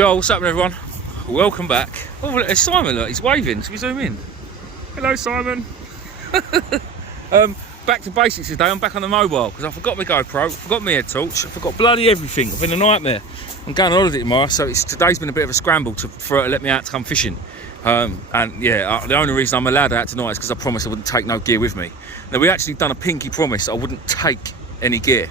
Yo, what's happening, everyone? Welcome back. Oh, look, there's Simon, look, he's waving. Should we zoom in? Hello, Simon. Back to basics today. I'm back on the mobile because I forgot my GoPro, forgot my head torch, I forgot bloody everything. I've been a nightmare. I'm going on holiday tomorrow, so today's been a bit of a scramble for her to let me out to come fishing. And yeah, the only reason I'm allowed out tonight is because I promised I wouldn't take no gear with me. Now, we actually done a pinky promise I wouldn't take any gear.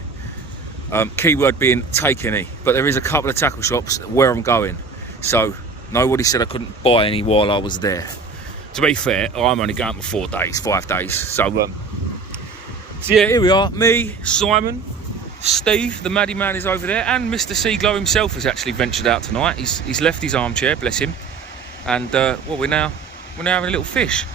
Keyword being take any, but there is a couple of tackle shops where I'm going, so nobody said I couldn't buy any while I was there. To be fair, I'm only going for 5 days, so yeah, here we are. Me, Simon, Steve, the Maddie man is over there, and Mr. Seaglow himself has actually ventured out tonight. He's left his armchair, bless him, and we're now having a little fish.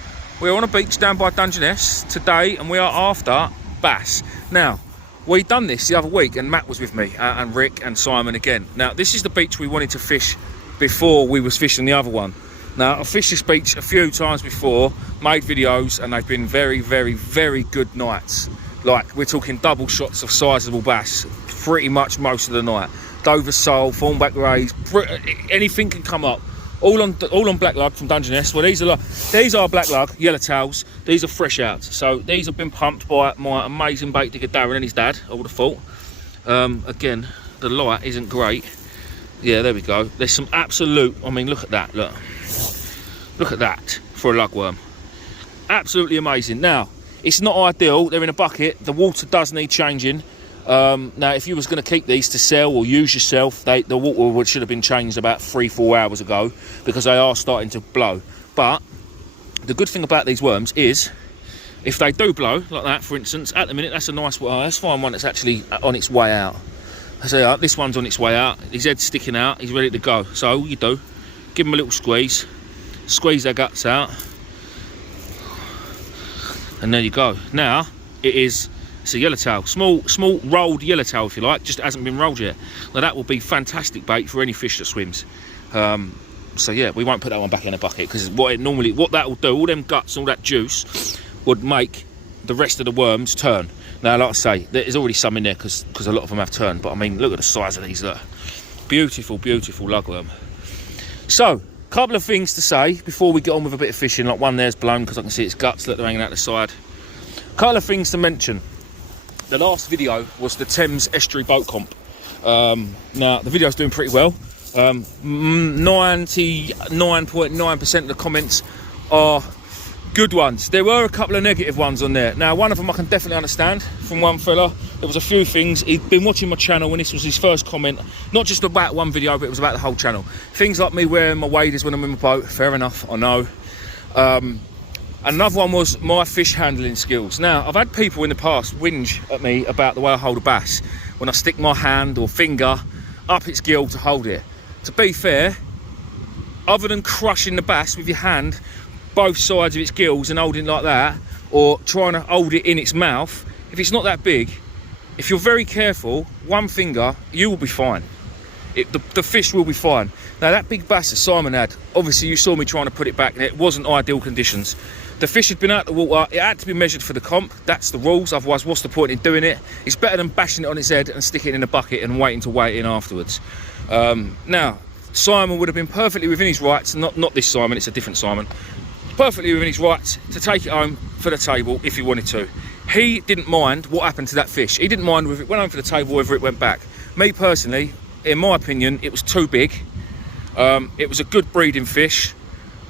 We're on a beach down by Dungeness today, and we are after bass. Now, we done this the other week, and Matt was with me, and Rick and Simon again. Now, this is the beach we wanted to fish before we was fishing the other one. Now, I've fished this beach a few times before, made videos, and they've been very, very, very good nights. Like, we're talking double shots of sizable bass pretty much most of the night. Dover sole, thornback rays, anything can come up. All on black lug from Dungeness. Well, these are black lug, yellowtails. These are fresh out. So these have been pumped by my amazing bait digger Darren and his dad, I would have thought. Again, the light isn't great. Yeah, there we go. There's some absolute, I mean, look at that, look. Look at that for a lugworm. Absolutely amazing. Now, it's not ideal. They're in a bucket. The water does need changing. Now, if you was going to keep these to sell or use yourself, the water should have been changed about 3-4 hours ago because they are starting to blow. But the good thing about these worms is if they do blow like that, for instance, at the minute, that's a nice one. Let's find one that's actually on its way out. So this one's on its way out. His head's sticking out. He's ready to go. So all you do, give him a little squeeze their guts out, and there you go. Now it's a yellowtail, small rolled yellowtail, if you like, just hasn't been rolled yet. Now that will be fantastic bait for any fish that swims. So yeah, we won't put that one back in a bucket because what that will do, all them guts, all that juice would make the rest of the worms turn. Now, like I say, there's already some in there because a lot of them have turned, but I mean, look at the size of these. Look, beautiful, beautiful lugworm. So, couple of things to say before we get on with a bit of fishing. Like, one there's blown because I can see its guts, look, they're hanging out the side. Couple of things to mention. The last video was the Thames Estuary Boat Comp. Now, the video's doing pretty well. 99.9% of the comments are good ones. There were a couple of negative ones on there. Now, one of them I can definitely understand from one fella. There was a few things. He'd been watching my channel when this was his first comment. Not just about one video, but it was about the whole channel. Things like me wearing my waders when I'm in my boat. Fair enough, I know. Another one was my fish handling skills. Now, I've had people in the past whinge at me about the way I hold a bass when I stick my hand or finger up its gill to hold it. To be fair, other than crushing the bass with your hand, both sides of its gills and holding it like that, or trying to hold it in its mouth, if it's not that big, if you're very careful, one finger, you will be fine. The fish will be fine. Now, that big bass that Simon had, obviously you saw me trying to put it back, and it wasn't ideal conditions. The fish had been out the water, it had to be measured for the comp, that's the rules, otherwise what's the point in doing it? It's better than bashing it on its head and sticking it in a bucket and waiting to weigh it in afterwards. Now, Simon would have been perfectly within his rights, not this Simon, it's a different Simon, perfectly within his rights to take it home for the table if he wanted to. He didn't mind what happened to that fish. He didn't mind whether it went home for the table, whether it went back. Me personally, in my opinion, it was too big. It was a good breeding fish.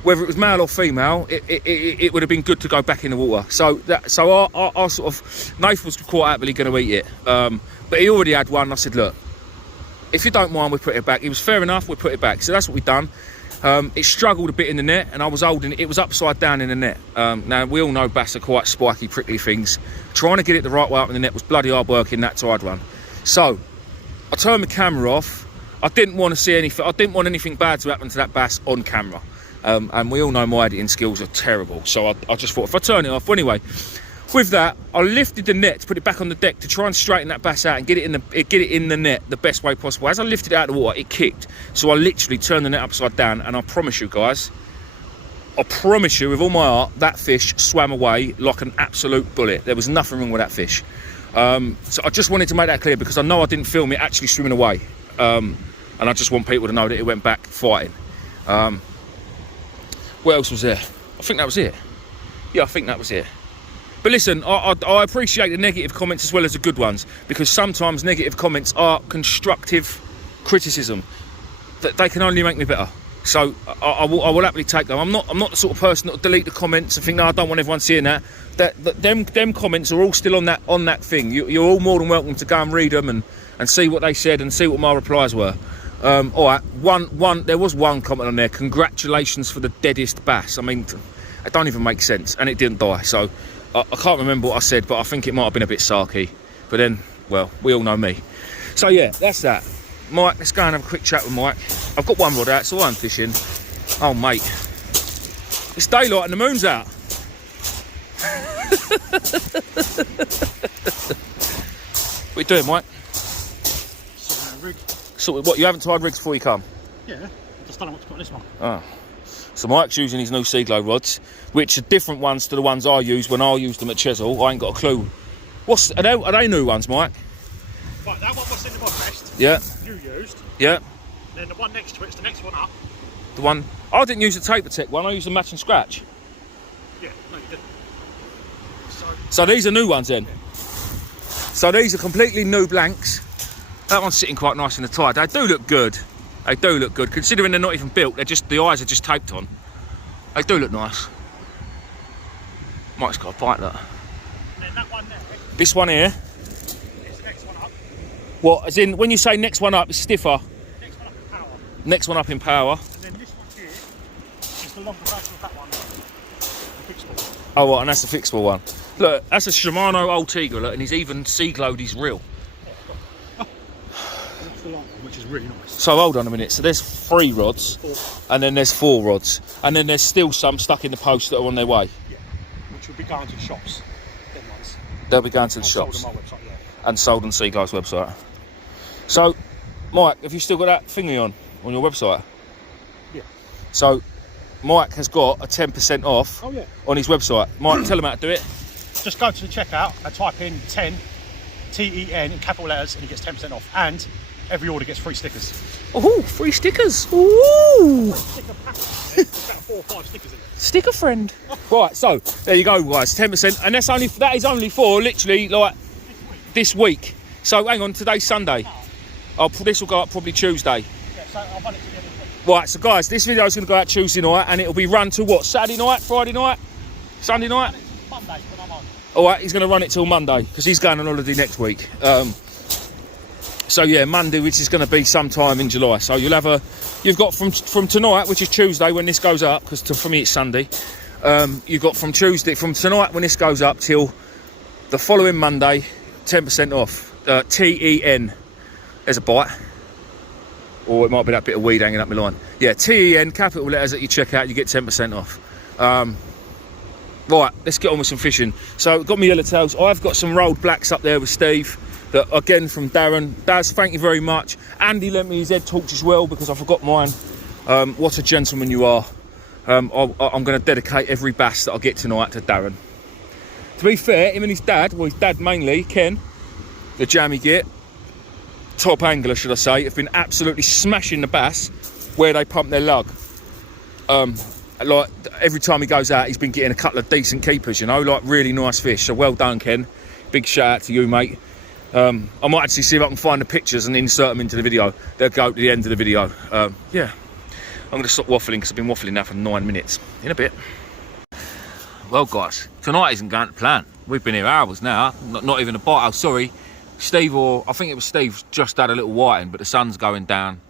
Whether it was male or female, it would have been good to go back in the water. So our sort of Nath was quite happily going to eat it. But he already had one. I said, look, if you don't mind, we put it back. It was fair enough, we put it back. So that's what we've done. It struggled a bit in the net, and I was holding it. It was upside down in the net. Now, we all know bass are quite spiky, prickly things. Trying to get it the right way up in the net was bloody hard work in that tide run. So I turned my camera off. I didn't want to see anything. I didn't want anything bad to happen to that bass on camera. And we all know my editing skills are terrible. So I just thought if I turn it off. Well, anyway, with that, I lifted the net to put it back on the deck to try and straighten that bass out and get it in the net the best way possible. As I lifted it out of the water, it kicked. So I literally turned the net upside down, and I promise you guys, I promise you with all my heart, that fish swam away like an absolute bullet. There was nothing wrong with that fish. So I just wanted to make that clear because I know I didn't film it actually swimming away. and I just want people to know that it went back fighting. What else was there? I think that was it. Yeah, I think that was it. But listen, I appreciate the negative comments as well as the good ones, because sometimes negative comments are constructive criticism that they can only make me better. So I will happily take them. I'm not the sort of person that will delete the comments and think, no, I don't want everyone seeing that. Them comments are all still on that thing. You're all more than welcome to go and read them and see what they said and see what my replies were. All right, there was one comment on there. Congratulations for the deadest bass. I mean, it don't even make sense, and it didn't die. So I can't remember what I said, but I think it might have been a bit sarky. But then, well, we all know me. So yeah, that's that. Mike, let's go and have a quick chat with Mike. I've got one rod out, so I'm fishing. Oh, mate. It's daylight and the moon's out. What are you doing, Mike? Sorting out a rig. So, what, you haven't tied rigs before you come? Yeah, I just don't know what to put on this one. Oh. So Mike's using his new Seaglow rods, which are different ones to the ones I used when I used them at Chesil. I ain't got a clue. Are they new ones, Mike? Right, that one was in the mod vest. Yeah. You used. Yeah. Then the one next to it's the next one up. The one I didn't use the Taper Tech one. I used the Match and Scratch. Yeah, no, you didn't. So these are new ones then. So these are completely new blanks. That one's sitting quite nice in the tide. They do look good. They do look good, considering they're not even built. The eyes are just taped on. They do look nice. Mike's got a bite, look. And then that one there. This one here. It's the next one up. What? As in, when you say next one up, it's stiffer. Next one up in power. Next one up in power. And then this one here is the longer version of that one. The fixable. Oh, what? And that's the fixable one. Look, that's a Shimano Old Tiger, look, and he's even Seaglowed his reel. That's the long one, which is really nice. So hold on a minute. So there's 3 rods, 4. and then there's 4 rods, and then there's still some stuck in the post that are on their way. Yeah, which will be going to the shops. Them ones. They'll be going to the And shops sold on my website, yeah. and sold on Seaglow's website. So, Mike, have you still got that thingy on your website? Yeah. So, Mike has got a 10% off on his website. Mike, tell him how to do it. Just go to the checkout and type in 10, T-E-N in capital letters, and he gets 10% off. And every order gets free stickers. Oh, free stickers. Ooh. Sticker pack. There's about 4 or 5 stickers in it. Sticker friend. Right, so there you go, guys. 10%, and that is only for literally like this week. So hang on, today's Sunday. This will go up probably Tuesday. Yeah, so I'll run it to the end of the week. Right, so guys, this video is going to go out Tuesday night, and it'll be run to what? Saturday night, Friday night, Sunday night. Monday when I'm on. All right, he's going to run it till Monday because he's going on holiday next week. So yeah, Monday, which is going to be sometime in July. So you've got from tonight, which is Tuesday when this goes up, because for me it's Sunday. You've got from tonight when this goes up till the following Monday, 10% off. T-E-N. There's a bite. Or it might be that bit of weed hanging up my line. Yeah, T-E-N, capital letters at your checkout, you get 10% off. Right, let's get on with some fishing. So, got my yellowtails. I've got some rolled blacks up there with Steve. That, again, from Darren. Daz, thank you very much. Andy lent me his head torch as well because I forgot mine. What a gentleman you are. I'm going to dedicate every bass that I get tonight to Darren. To be fair, him and his dad, well, his dad mainly, Ken, the jammy git, top angler, should I say, have been absolutely smashing the bass where they pump their lug. Like every time he goes out, he's been getting a couple of decent keepers, you know, like really nice fish. So well done, Ken. Big shout out to you, mate. I might actually see if I can find the pictures and insert them into the video. They'll go to the end of the video. Yeah, I'm going to stop waffling because I've been waffling now for 9 minutes. In a bit. Well, guys, tonight isn't going to plan. We've been here hours now. Not even a bite. Oh, sorry. Steve, or I think it was Steve, just had a little whiting, but the sun's going down.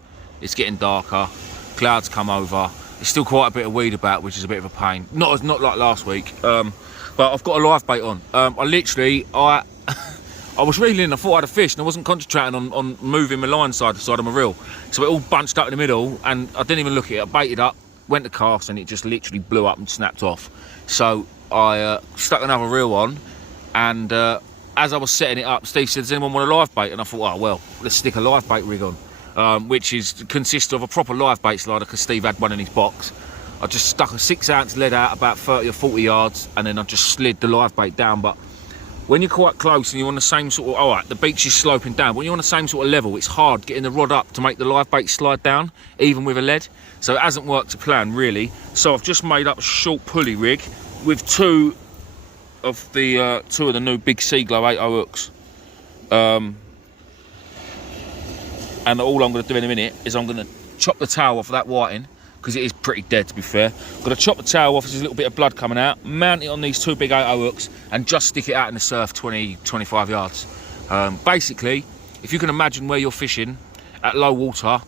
It's getting darker. Clouds come over. There's still quite a bit of weed about, which is a bit of a pain. Not like last week. But I've got a live bait on. I was reeling, I thought I had a fish, and I wasn't concentrating on moving my line side to side of my reel. So it all bunched up in the middle, and I didn't even look at it. I baited up, went to cast, and it just literally blew up and snapped off. So I stuck another reel on, and as I was setting it up, Steve said, does anyone want a live bait? And I thought, oh, well, let's stick a live bait rig on, which consists of a proper live bait slider, because Steve had one in his box. I just stuck a 6-ounce lead out about 30 or 40 yards, and then I just slid the live bait down. But when you're quite close and you're on the same sort of, all right, the beach is sloping down, when you're on the same sort of level, it's hard getting the rod up to make the live bait slide down, even with a lead. So it hasn't worked to plan, really. So I've just made up a short pulley rig with two of the new big Seaglow 8.0 hooks. And all I'm going to do in a minute is I'm going to chop the tail off of that whiting, because it is pretty dead, to be fair. I'm going to chop the tail off, there's a little bit of blood coming out, mount it on these two big 8.0 hooks, and just stick it out in the surf 20, 25 yards. Basically, if you can imagine where you're fishing at low water,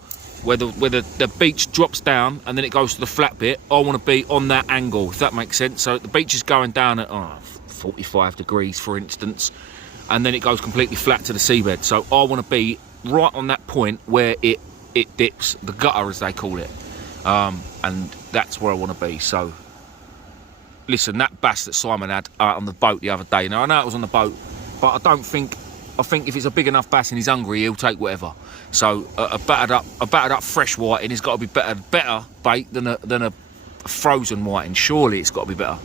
where the beach drops down and then it goes to the flat bit, I want to be on that angle, if that makes sense. So the beach is going down at 45 degrees, for instance, and then it goes completely flat to the seabed. So I want to be right on that point where it dips, the gutter as they call it. And that's where I want to be. So listen, that bass that Simon had on the boat the other day, now I know it was on the boat, but I think if it's a big enough bass and he's hungry, he'll take whatever. So a battered up fresh whiting has got to be better bait than a frozen whiting. Surely it's got to be better.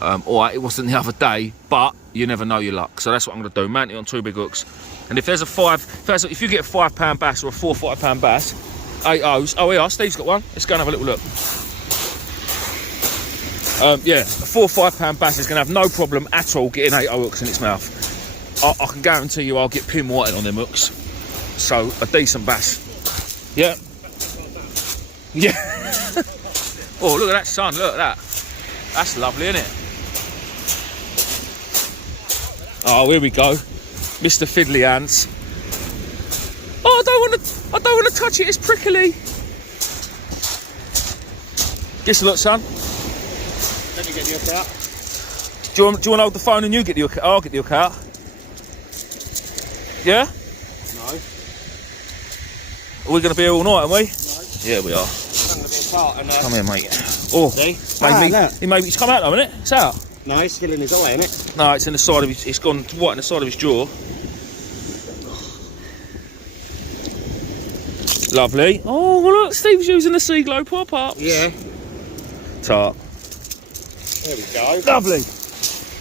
All right, it wasn't the other day, but you never know your luck. So that's what I'm going to do, mount it on two big hooks. And if there's if you get a £5 bass or a 4 or 5 pound bass, 8.0s. Oh yeah, Steve's got one. Let's go and have a little look. Yeah, a 4 or 5 pound bass is going to have no problem at all getting 8.0 hooks in its mouth. I can guarantee you I'll get pin whiting on them hooks. So a decent bass. Yeah. Yeah. Oh, look at that sun. Look at that. That's lovely, isn't it? Oh, here we go. Mr. Fiddly Hands. Oh, I don't want to touch it. It's prickly. Guess a look, son. Let me get the hook out. Do you want to hold the phone and you get the hook out? I'll get the hook out. Yeah? No. Are we going to be here all night, aren't we? No. Yeah, we are. I'm going to be apart and, Come here, mate. Oh, maybe it's come out though, isn't it? It's out. No, it's still in his eye, isn't it? No, it's in the side of his. It's gone right in the side of his jaw. Lovely. Oh, well, look, Steve's using the Seaglow pop-ups. Yeah. Tart. There we go. Lovely.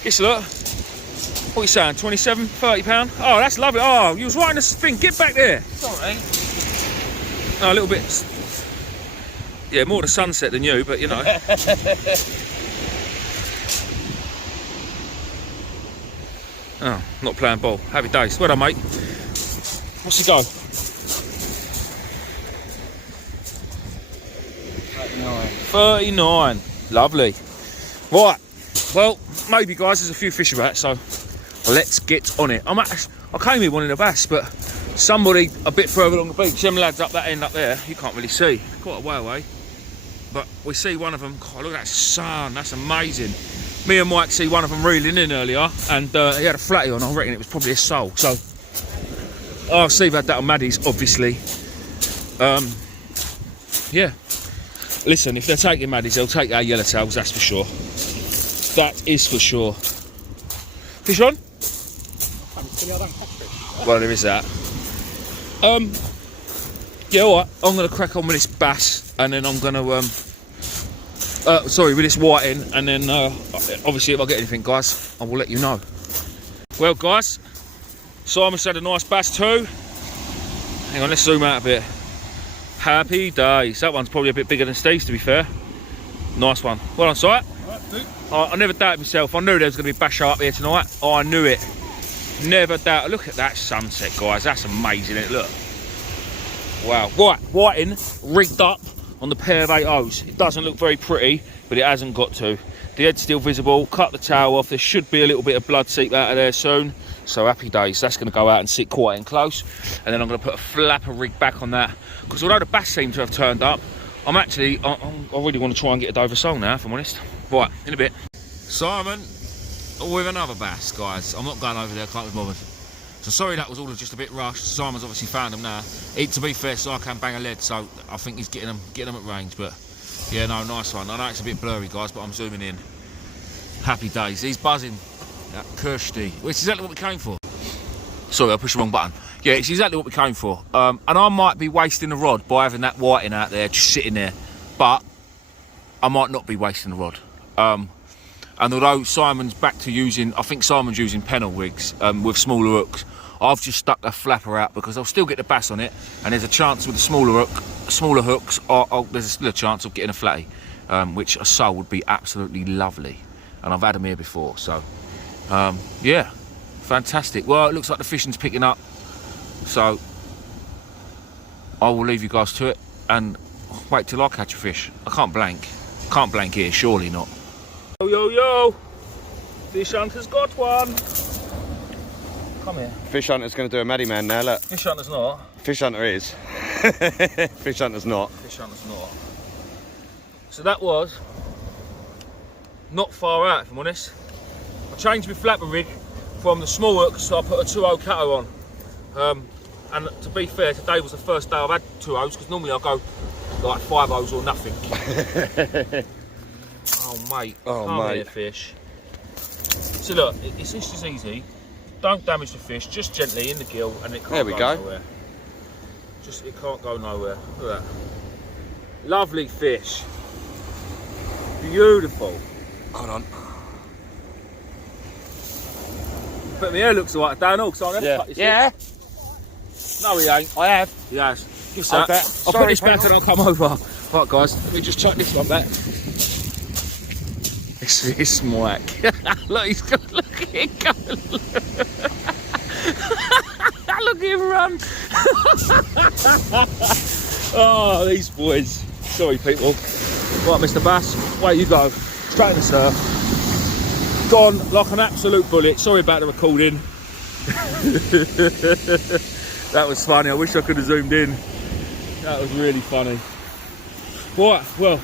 Guess look. What are you saying? 27, 30 pound? Oh, that's lovely. Oh, you was right in the thing. Get back there. Sorry. Oh, a little bit. Yeah, more the sunset than you, but you know. Oh, not playing ball. Happy days. Well done, mate. What's he go? 39. Lovely. Right. Well, maybe, guys, there's a few fish about, so let's get on it. I came here wanting a bass, but somebody a bit further along the beach, them lads up that end up there, you can't really see. Quite a way away. But we see one of them. God, look at that sun. That's amazing. Me and Mike see one of them reeling in earlier, and he had a flatty on. I reckon it was probably a sole. So, oh, Steve had that on Maddie's, obviously. Yeah. Listen, if they're taking Maddie's, they'll take our yellowtails, that's for sure. That is for sure. Fish on? Well, there is that. Yeah, all right. I'm going to crack on with this bass, and then I'm going to, with this whiting, and then obviously if I get anything, guys, I will let you know. Well, guys, Simon's had a nice bass too. Hang on, let's zoom out a bit. Happy days. That one's probably a bit bigger than Steve's, to be fair. Nice one. Well on sight. I never doubted myself. I knew there was going to be a bass show up here tonight. I knew it. Never doubt. Look at that sunset, guys. That's amazing, isn't it? Look. Wow. Right, whiting rigged up on the pair of 8.0s. It doesn't look very pretty, but it hasn't got to. The head's still visible. Cut the tail off. There should be a little bit of blood seep out of there soon. So happy days. That's going to go out and sit quite in close. And then I'm going to put a flapper rig back on that. Because although the bass seems to have turned up, I really want to try and get a Dover sole now, if I'm honest. Right, in a bit. Simon with another bass, guys. I'm not going over there, can't be bothered. So sorry that was all just a bit rushed. Simon's obviously found them now. To be fair, so I can bang a lead, so I think he's getting them at range. But yeah, no, nice one. I know it's a bit blurry, guys, but I'm zooming in. Happy days. He's buzzing. That Kirsty, which is exactly what we came for. Sorry, I pushed the wrong button. Yeah, it's exactly what we came for. And I might be wasting the rod by having that whiting out there just sitting there, but I might not be wasting the rod. And although Simon's back to using, I think Simon's using pennel rigs with smaller hooks, I've just stuck a flapper out because I'll still get the bass on it, and there's a chance with the smaller hooks, there's still a chance of getting a flatty, which a sole would be absolutely lovely. And I've had them here before, so yeah, fantastic. Well, it looks like the fishing's picking up, so I will leave you guys to it and wait till I catch a fish. I can't blank here, surely not. Yo, yo, yo! Fish hunter's got one! Come here. Fish hunter's going to do a Maddie man now, look. Fish hunter's not. Fish hunter is. Fish hunter's not. Fish hunter's not. So that was not far out, if I'm honest. I changed my flapper rig from the small hook, so I put a 2-0 Cato on. And to be fair, today was the first day I've had 2-0s, because normally I go like 5-0s or nothing. Oh mate, come here, fish. So look, it's just as easy. Don't damage the fish, just gently in the gill, and it can't go nowhere. It can't go nowhere. Look at that. Lovely fish. Beautiful. Hold on. But my hair looks alright, Daniel, because I never cut this. Yeah. No, he ain't. I have. He has. Give that. I'll put this back and I'll come over. Right, guys, let me just chuck this one back. It's Mike. Look, he's got. Look at him go. Look at him run. Oh, these boys. Sorry, people. Right, Mr. Bass, away you go. Straight in the surf. Gone like an absolute bullet. Sorry about the recording. That was funny. I wish I could have zoomed in. That was really funny. Right, well,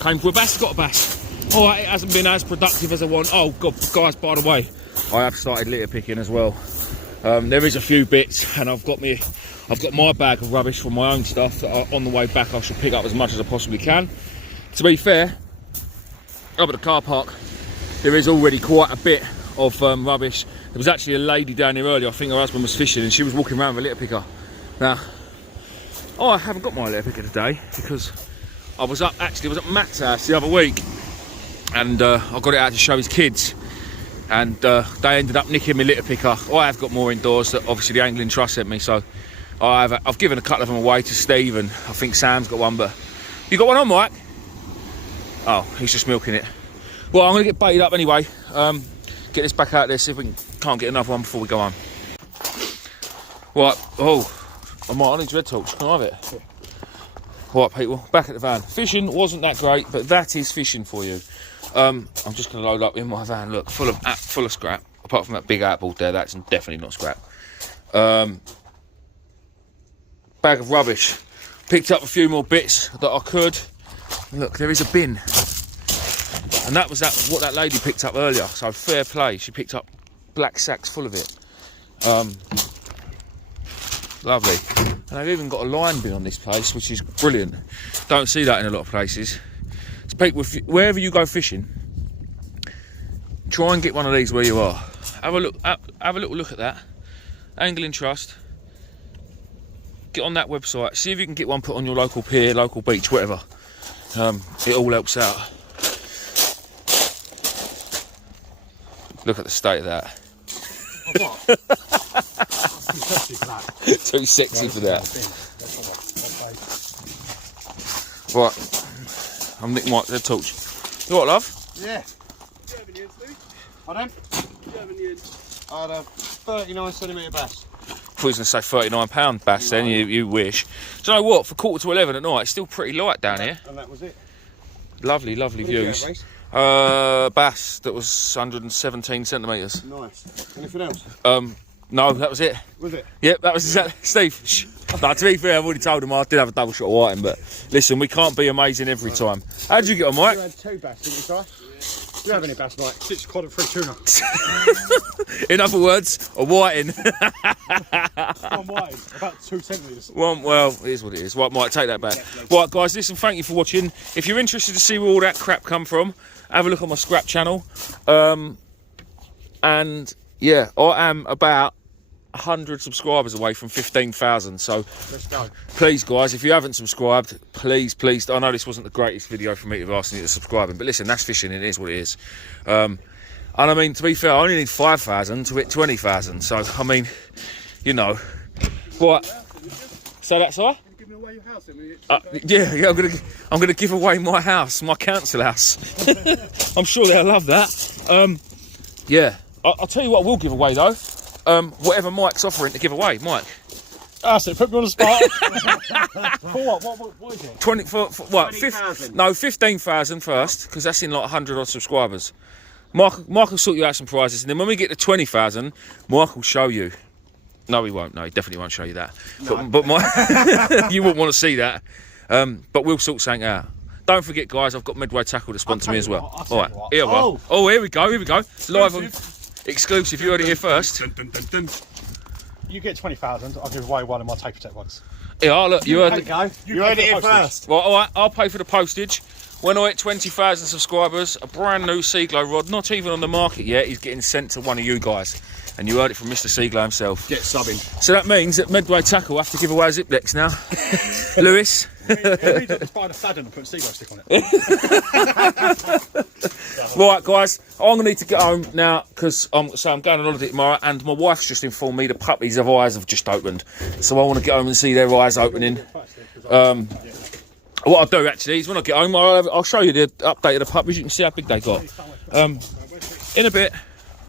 came for a bass, got a bass. All right, it hasn't been as productive as I want. Oh God, guys, by the way, I have started litter picking as well. There is a few bits, and I've got my bag of rubbish from my own stuff that on the way back I should pick up as much as I possibly can. To be fair, up at the car park, there is already quite a bit of rubbish. There was actually a lady down here earlier, I think her husband was fishing, and she was walking around with a litter picker. Now, I haven't got my litter picker today because I was at Matt's house the other week, and I got it out to show his kids, and they ended up nicking my litter picker. I have got more indoors that obviously the Angling Trust sent me, so I've given a couple of them away to Steve, and I think Sam's got one, but you got one on, Mike? Oh, he's just milking it. Well, I'm going to get baited up anyway. Get this back out there, see if we can't get another one before we go home. Right, I need red torch. Can I have it? Right, people, back at the van. Fishing wasn't that great, but that is fishing for you. I'm just going to load up in my van. Look, full of scrap. Apart from that big outboard there, that's definitely not scrap. Bag of rubbish. Picked up a few more bits that I could. Look, there is a bin. And that was what that lady picked up earlier. So fair play. She picked up black sacks full of it. Lovely. And I've even got a line bin on this place, which is brilliant. Don't see that in a lot of places. So people, wherever you go fishing, try and get one of these where you are. Have a look. Have a little look at that. Angling Trust. Get on that website. See if you can get one put on your local pier, local beach, whatever. It all helps out. Look at the state of that. Too sexy for that. Right, I'm nicking Mike the torch. You what, love? Yeah. Do you have any ends, Steve? Pardon? Do you have any ends? I had a 39cm bass. I thought he was going to say £39 bass then, you wish. Do you know what, for 10:45 at night, it's still pretty light down here. And that was it. Lovely, lovely views. Bass that was 117 centimetres. Nice. Anything else? No, that was it. Was it? Yep, that was exactly. Steve, shh. No, to be fair, I've already told him I did have a double shot of whiting, but listen, we can't be amazing every time. How did you get on, Mike? You had 2 bass, didn't you, Si? Yeah. Do you have any bass, Mike? 6 cod and 3 tuna. In other words, a whiting. One whiting, about 2 centimetres. Well, it is what it is. Right, Mike, take that back. Right, guys, listen, thank you for watching. If you're interested to see where all that crap come from, have a look on my scrap channel. And yeah, I am about 100 subscribers away from 15,000. So Let's go. please, guys, if you haven't subscribed, please, I know this wasn't the greatest video for me to be asking you to subscribe, but listen, that's fishing, and it is what it is. And I mean, to be fair, I only need 5,000 to hit 20,000. So I mean, you know, what? So that's all. Give me away your house then when you get Yeah, I'm gonna give away my house, my council house. I'm sure they'll love that. Yeah, I'll tell you what we'll give away though. Whatever Mike's offering to give away, Mike. That's it, put me on the spot. For what? What is it? 20 for what? 20,000. No, 15,000 first, because that's in like 100 odd subscribers. Mark will sort you out some prizes, and then when we get to 20,000, Mark will show you. No, he won't. No, he definitely won't show you that. No. But you wouldn't want to see that. But we'll sort something out. Don't forget, guys, I've got Midway Tackle to sponsor me as well. All right, here we go. Oh, here we go. Live on exclusive. You heard it here first. Dun, dun, dun, dun. You get 20,000. I'll give away one of my Tape Protect ones. Yeah, look, you heard it. You heard it here first. Well, all right, I'll pay for the postage. When I hit 20,000 subscribers, a brand new Seaglow rod, not even on the market yet, is getting sent to one of you guys. And you heard it from Mr. Seaglow himself. Get subbing. So that means that Midway Tackle have to give away a Ziplex now. Lewis. We need to find a Fadden and put a Seaglow stick on it. Right, guys, I'm going to need to get home now because I'm going on holiday tomorrow, and my wife's just informed me the puppies' eyes have just opened. So I want to get home and see their eyes opening. What I'll do actually is when I get home, I'll show you the update of the puppies. You can see how big they got. In a bit.